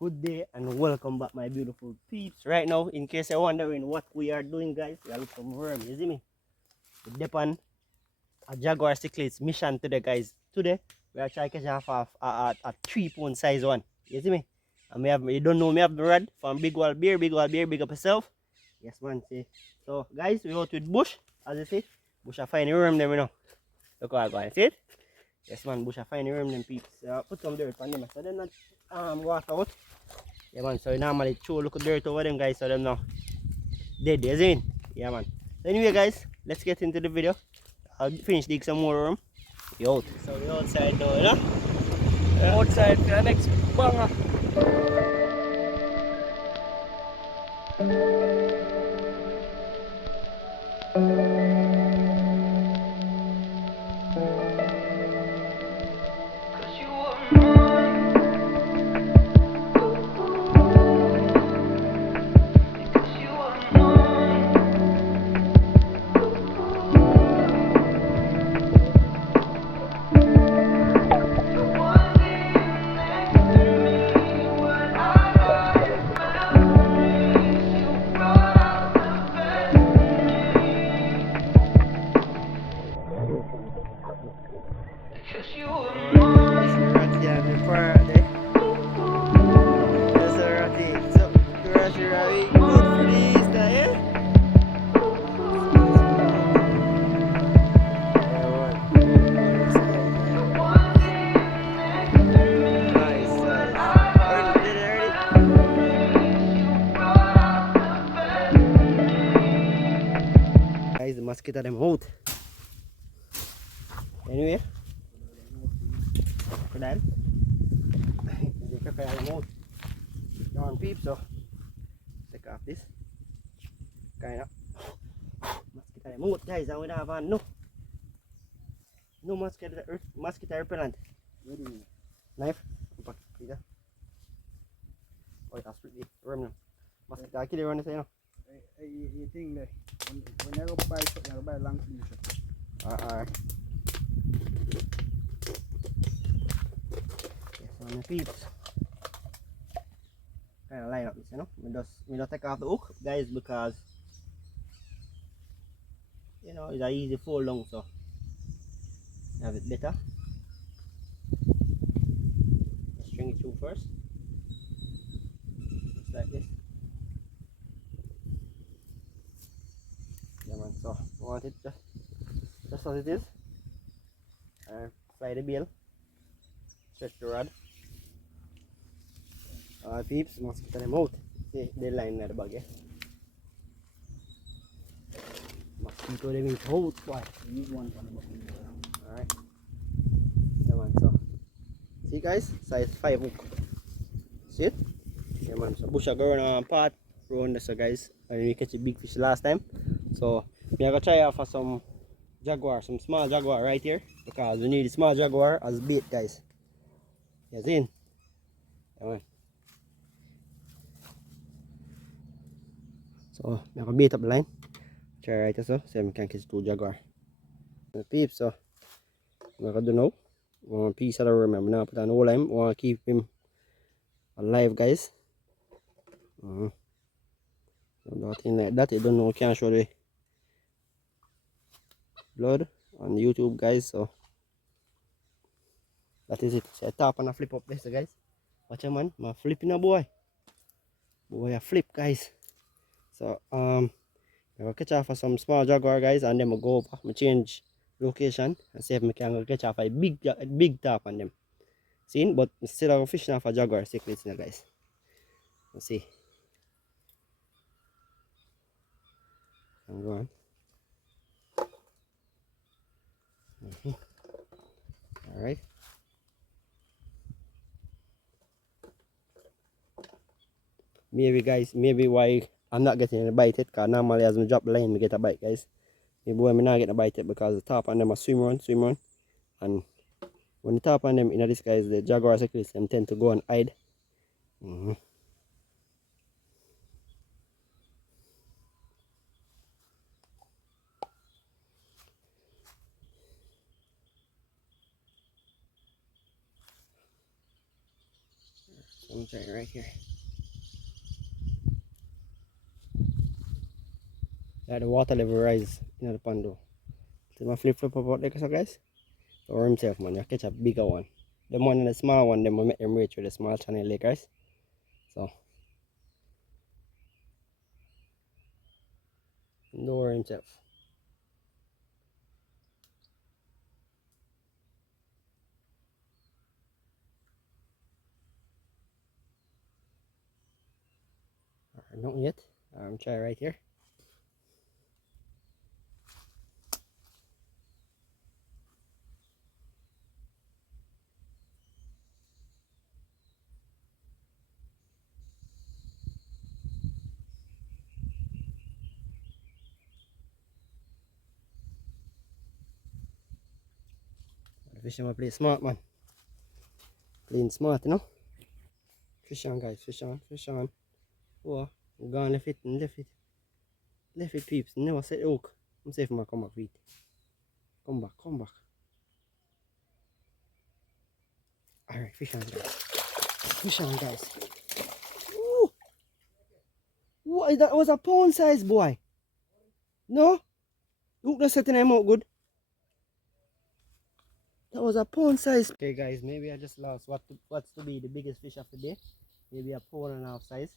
Good day and welcome back, my beautiful peeps. Right now, in case you're wondering what we are doing, guys, we are looking for worm. You see me? We depend a Jaguar cichlids mission today, guys. Today, we are trying to catch off a 3-pound size one. You see me? And we have, you don't know me, have the rod from Big Wall Beer, big up yourself. Yes, man. See. So, guys, we out with bush, as you see. Bush are finding worm them, you know. Look how I go. See it? Yes, man. Bush are finding worm them, peeps. Put some dirt on them so they're not walk out. Yeah, man, so we normally throw a little dirt over them, guys, so them now dead, you see? Yeah, man. So anyway, guys, let's get into the video. I'll finish dig some more room. We out. So we outside now, you know? Outside for the next banger. Guys, the mosquito them out. Anyway, crocodile. The crocodile them out. Come on, peeps, so take off this. Kind of mosquito them out, guys. And we don't have no mosquito repellent. Knife. Oh, that's pretty. Remember, mosquito kill you on the side, you know. You think that when you go buy something, you buy long sleeve. Alright. Yes, on the peeps. Kind of line up this, you know. We don't take off the hook, guys, because you know it's a easy fold long, so have it better. String it through first, just like this. Yeah, man. So we want it just as it is. Fly the bill, stretch the rod. Peeps, mosquito them out. See, they line at the bag, yeah. Mosquito them is out. Why? Use one for the button. Alright. Yeah, man. So, see, guys, size 5 hook. See it? Yeah, man. So, bush are going on part around this, guys. And we catch a big fish last time. So, we are gonna try out for some jaguar, some small jaguar right here, because we need a small jaguar as bait, guys. You see? Yeah, man. So, I'm gonna bait up the line. Try right so we can catch 2 jaguar. The peeps, so I'm gonna do now. One piece of the worm. I'm gonna put on all lime. Want to keep him alive, guys. Nothing like that. You don't know, can't show the blood on YouTube, guys. So that is it. So I tap and I flip up this, guys. Watch out, man. I'm flipping a boy. Boy, I flip, guys. So I'll catch off for some small jaguar, guys, and then I'll go up. I change location and see if I can catch off a big tap on them. See, but still I'm fishing off a jaguar cichlids now, guys. Let's see. I'm going. Alright. Maybe, guys, maybe why I'm not getting any bite it, because normally as I drop the line, I get a bite, guys. Maybe why I'm not getting a bite it, because the top on them are swim run. And when the top on them, you know, this guys, the jaguar cichlids, them tend to go and hide. I'm trying right here. Let the water level rise in the pond though. See my flip flop about there, so guys? Or himself, man, you catch a bigger one. The one and the small one, them will make them reach with the small channel lake, guys. So, don't worry himself. Not yet. I'm trying right here. The fish on play smart, man. Playing smart, you know. Fish on, guys. Fish on. Fish on. Oh, gone left it and left it. Left it, peeps. Never set the hook. I'm safe, man. Come back, feet. Come back, come back. Alright, fish on, guys. Fish on, guys. Ooh. What? That was a pound size, boy. No? Hook not setting them out good. That was a pound size. Okay, guys. Maybe I just lost what's to be the biggest fish of the day. Maybe a pound and a half size.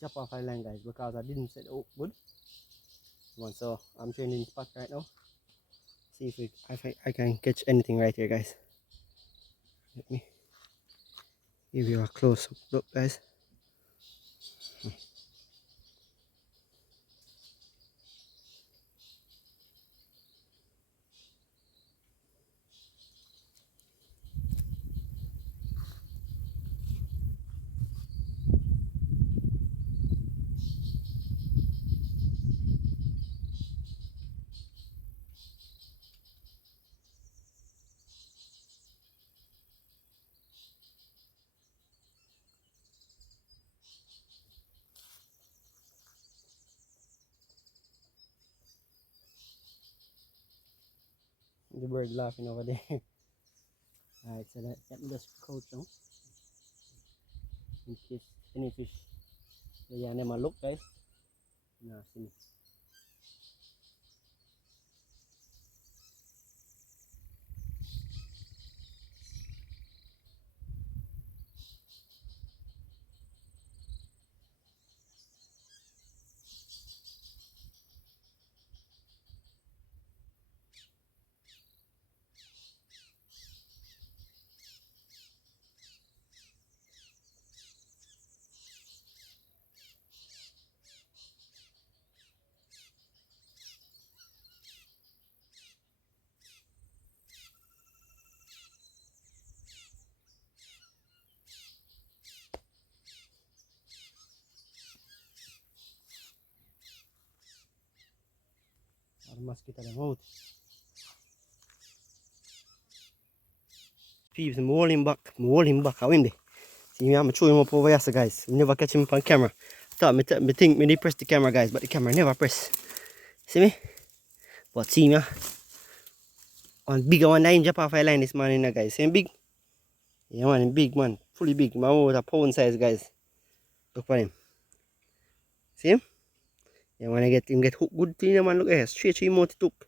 Chop off my line, guys, because I didn't set the hook good. So I'm changing spot right now. See if I can catch anything right here, guys. Let me give you a close up look, guys. The bird laughing over there. Alright, so let me just crouch now in case any fish. Yeah, never look, guys. Nah, see me. Or mosquito them out. Peeps, I'm holding back. I'm holding back. I win there. See me, I'm show him up over here, so guys. We never catch him on camera. Thought me think me press the camera, guys, but the camera never press. See me? But see me, one bigger one that drop off I line this morning, guys. See him big? Yeah, man, big man, fully big. Man, with a pound size, guys. Look for him. See him? Yeah, when I get him get hooked good thing, man. Look at here, straight to him out it took.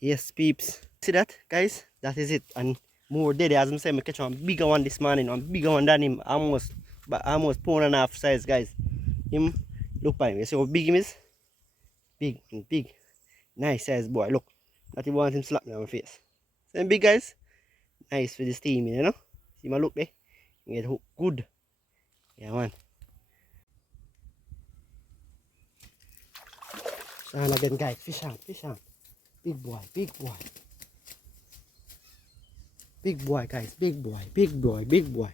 Yes, peeps. See that, guys? That is it. And more dead, as I said, I catch one bigger one this morning. One bigger one than him, almost pound and a half size, guys. Him, look for him. You see how big him is? Big, big. Nice size boy. Look, not even want him slap me on my face. See him big, guys? Nice for this team, you know? See my look there? You get hooked good. Yeah, man. And again, guys, fish on, fish on. Big boy, big boy. Big boy, guys, big boy, big boy, big boy.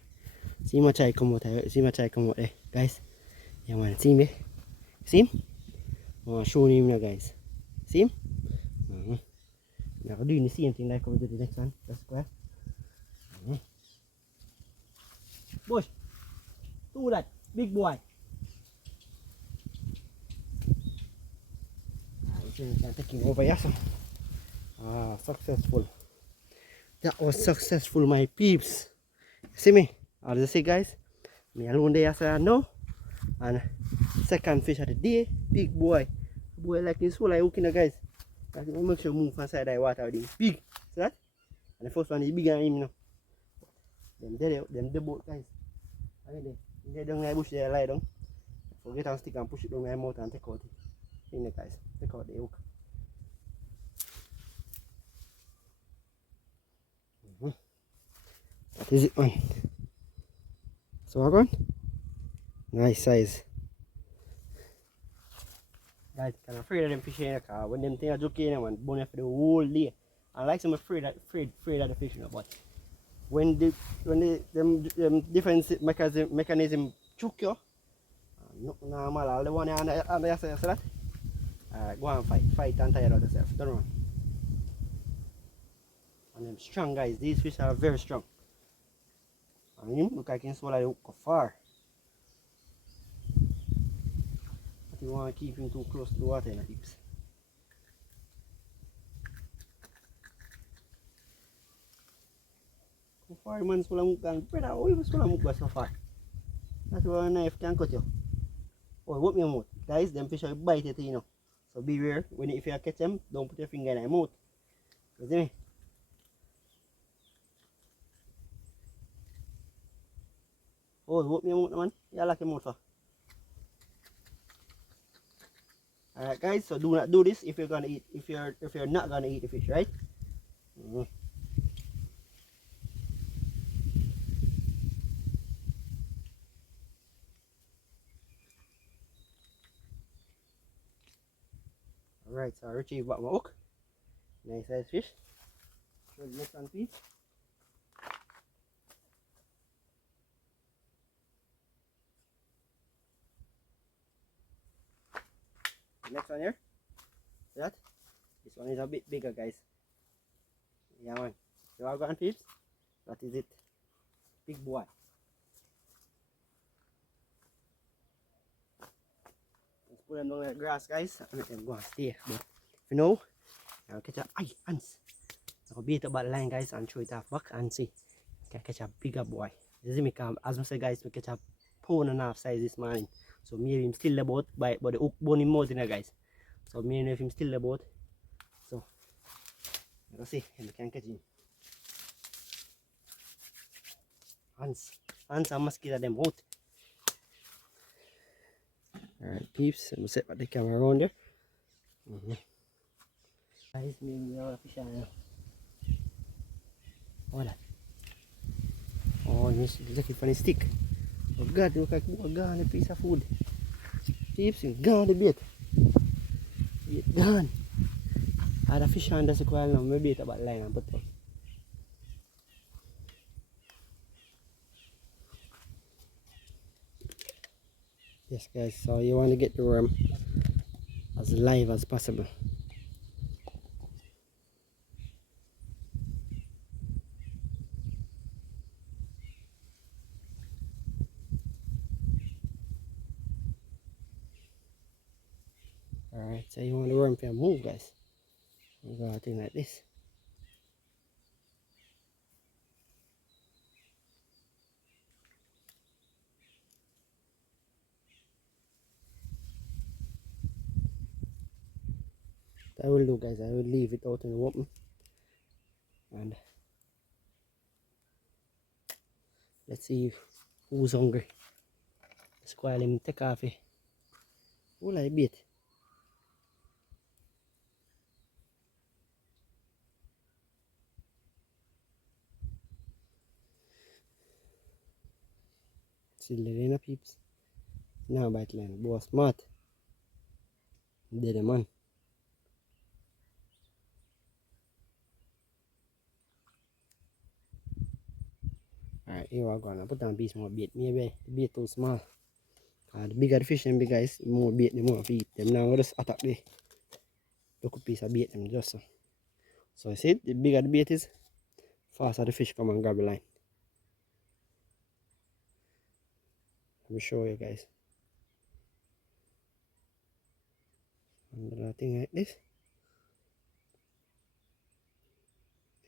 See my child come out there, see my child come out there, guys. Yeah, man, see me? See him? Oh, show him now, guys. See him? Now, I'm doing the same thing like we do the next one. That's square. Bush, do that, big boy. I'm taking over here. Ah, successful. That was successful, my peeps. See me? As I say, guys, Me alone there, so no. And second fish of the day, big boy. Boy like this whole like hooking the guys. I think make sure move inside the water with him. Big. See that? And the first one is bigger than him now. Them the boat guys. I mean they down the bush there lie down. Forget and stick and push it down my mouth and take out it. In the guys. Take out the hook. That is it man. So we're going? Nice size. Guys, I'm afraid of them fish in the car. When them things are joking in, man, bone for the whole day. I like some afraid of the fish, you know, but when them defense mechanism choke you, no normal. All the one on the side, see that? Alright, go and fight and tire out yourself. Don't run. And them strong guys. These fish are very strong. And him look like he can swallow the hook far. But you want to keep him too close to the water in the peeps. How far man swallow hook and brother, how you swallow hook so far? That's why a knife can cut you. Oh, what me mouth. Guys, them fish will bite it, you know. So beware when if you catch them, don't put your finger in their mouth. You see me? Oh, what me mouth man? You like your mouth for. Alright guys, so do not do this if you're gonna eat if you're not gonna eat the fish, right? Alright, so I retrieve back my hook. Nice size fish. Show the next one please. Next one here. See that? This one is a bit bigger guys. Yeah man. You all got peeps? That is it. Big boy. Let's put them down in the grass guys and let them go and stay. But you know, I'll catch a ants. I'll beat up that line guys and throw it off back and see. Can catch a bigger boy. You see me come as I say guys, we catch a pound and a half size this morning. So maybe him still about by but the hook bone him out in there guys. So me know if him still about. So let's see if we can catch him. Ants and mosquito them out. Alright peeps, I'm set the camera around there. Guys, we have a fish on now. What that? Oh, he's looking for a stick. Oh god, look like a gone a piece of food. Peeps, gone the bait. Bait gone. I had a fish on that's a while now. Maybe it's about line and put up. Yes guys, so you want to get the worm as live as possible. Alright, so you want the worm to move guys. You go out in like this. I will do guys, I will leave it out in the open. And let's see who's hungry. Squirrel him take off it. Who like bait? Still there in a peeps. Now bite line. Boy smart. Dead a man. Alright, here we go. I put on a piece more bait. Maybe the bait too small. The bigger the fish them big guys, the more bait the more feed. Them now just attack the little piece of bait them just so. So you see the bigger the bait is, faster the fish come and grab the line. Let me show you guys. Another thing like this.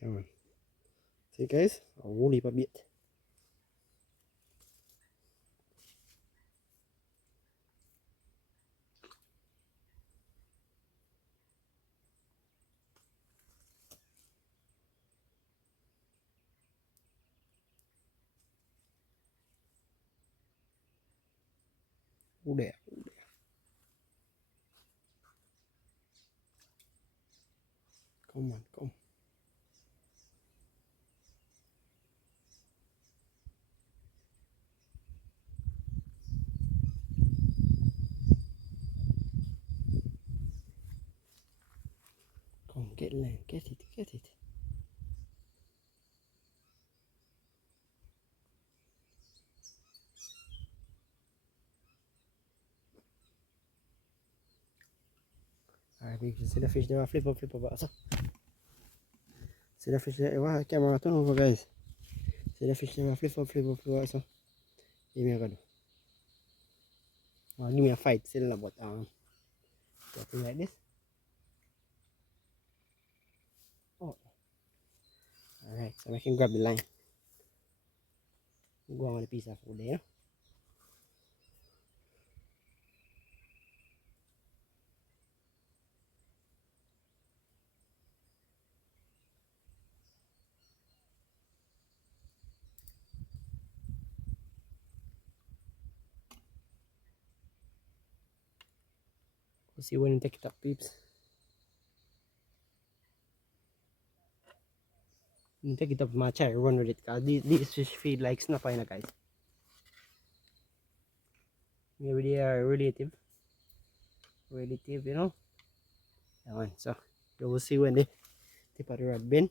Come on. See guys, a whole heap of bait. Who there? Come on, come. Come, get line, get it, get it. Alright, big, see the fish there, flip up, so. See the fish there, wow, camera turn over, guys. See the fish there, flip up, so. Give me a go. Give me a fight, still about, something like this. Oh, alright, so I can grab the line. Go on with a piece of food there. We'll see when you take it up, peeps. You take it up, my child, run with it, because these fish feed like snapper, guys. Maybe they are relative, you know. That one. So you will see when the tip of the rod bend.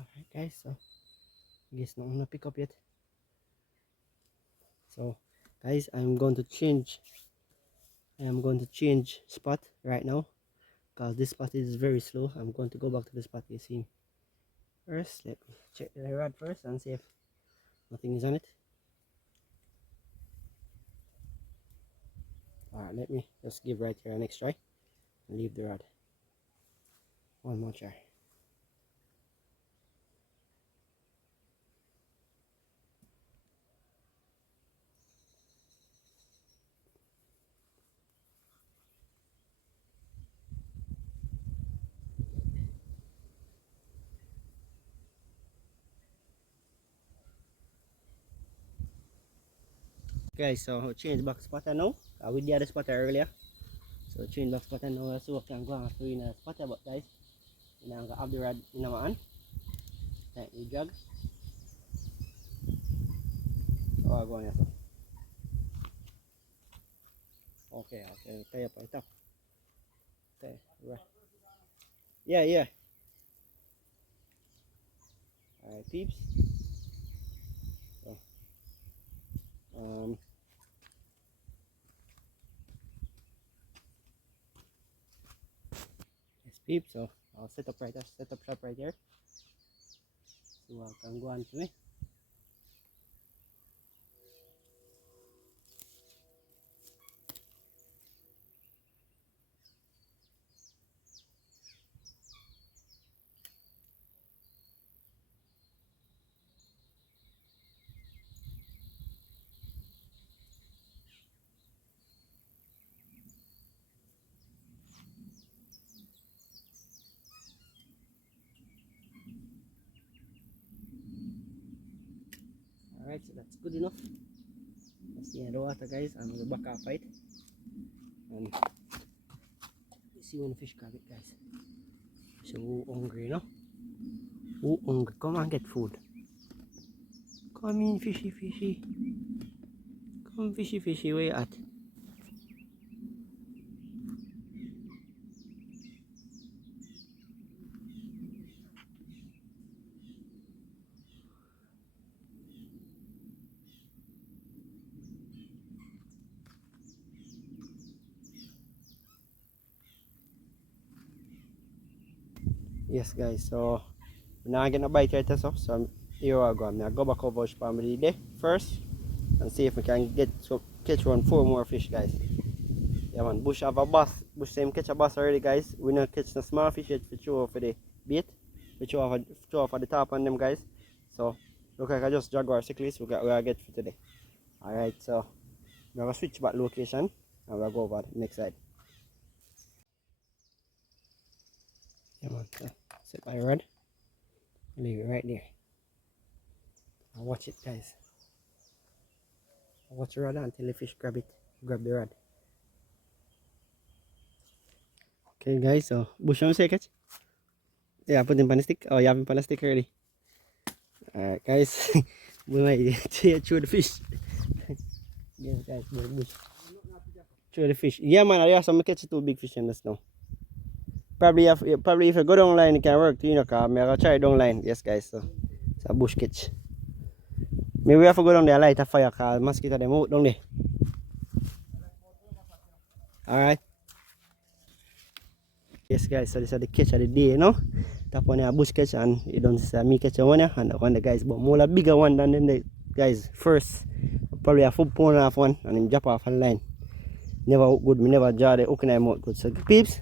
Alright guys, so I guess not gonna pick up yet. So guys, I am going to change spot right now because this spot is very slow. I'm going to go back to the spot you see. First, let me check the rod first and see if nothing is on it. Alright, let me just give right here an next try and leave the rod. One more try. Guys, so change back spotter now. We did the spotter earlier. So change back spotter now so we can go and throw in a spotter, but guys, you know, have the rod in our hand. Tightly drag. So I go on here. So. Okay, tie up on top. Tie, right. Yeah. Alright, peeps. So, yes, peeps. So I'll set up shop right here. So I can go on to me. Alright, so that's good enough. Let's see the water, guys, and we'll back off fight. And you see when the fish grab it, guys. So who hungry, no? Who hungry? Come and get food. Come in, fishy, fishy. Come, fishy, fishy, where you at? Yes, guys, so we're not getting a bite right so here I go. I'm gonna go back over to family day first and see if we can catch one 4 more fish, guys. Yeah man, Bush have a bass. Bush same catch a bass already, guys. We not catch the small fish yet for throw for the bait. We throw off at the top on them, guys. So look like I just Jaguar cyclist we gotta get for today. Alright, so we're gonna switch back location and we'll go over the next side. Yeah man, so set my rod. Leave it right there. I'll watch it, guys. I'll watch the rod until the fish grab the rod. Okay, guys, so Bush, you say catch? Yeah, put him on the stick. Oh, you have him on the stick already. Alright, guys, we might throw the fish. Yes, guys, Bush. Throw the fish. Yeah, man, I have some catch 2 big fish in the snow. Probably if you go down line, it can work too, you know, because I'm going to try down line. Yes, guys, so it's a bush catch. Maybe we have to go down there and light a fire because mosquito them out down there. Alright. Yes, guys, so this is the catch of the day, you know. That one is a bush catch and you don't see me catch one here, and that one the guys, but more a bigger one than them the guys first. Probably a 4 pound off one and then drop off on line. Never hook good, me never draw the hook in my mouth good. So peeps.